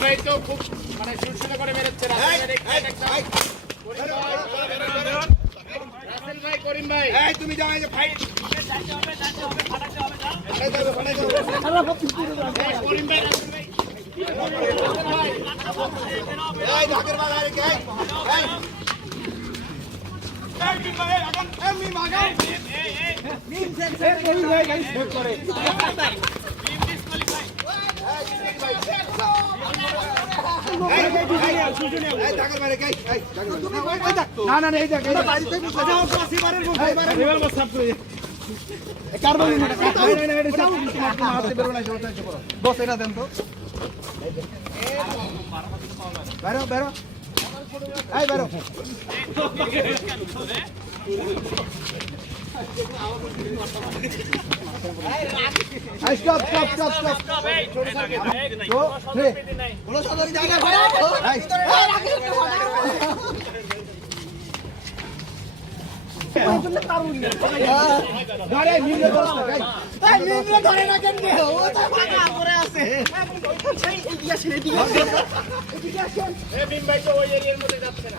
ভাই তো খুব মানে সুরসুরে করে মেরেছে রাসেল ভাই করিম ভাই। এই তুমি যাও এই যে ফাইট করিম ভাই রাসেল এই ঢাকের বাজারে এই এই। এই এই করে। না না না জোরটা বস এটা দেন তো বেরো বেরো এই বেরো স্টপ স্টপ স্টপ স্টপ তো রে বলো সদরি জায়গা এই গাড়ি নিয়ে বস এই এ ভীম ভাই তো ওই এরিয়ার মধ্যে যাচ্ছে না।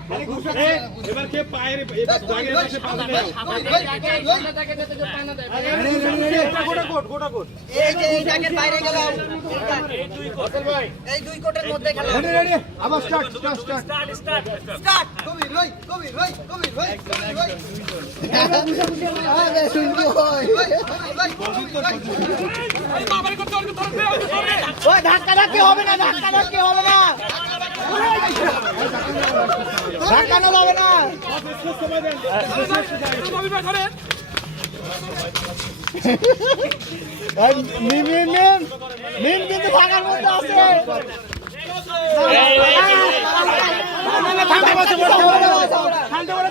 এবার কে পায়ের এবার দাগের পাশে পা দেয় গোটা কোট গোটা কোট। রেডি রেডি আবার স্টার্ট স্টার্ট স্টার্ট কবির ভাই কবির ভাই কবির ভাই কবির ভাই আরে শুনতে হয় ওই ধাক্কা ধাক্কি হবে। না ধাক্কা ধাক্কি হবে না ধাক্কা না যাবে না এই মিম মিম মিম মিম কিন্তু ফাঁকার মধ্যে আছে এই যে দেখ এই দেখ এই দেখ এই যে দেখ যাবে না দেখ চলো রাসেল ভাই রাসেল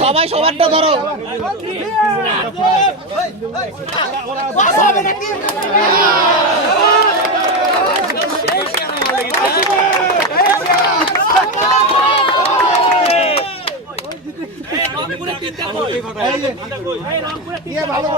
সবাই সবারটা ধরো। হবে ভালো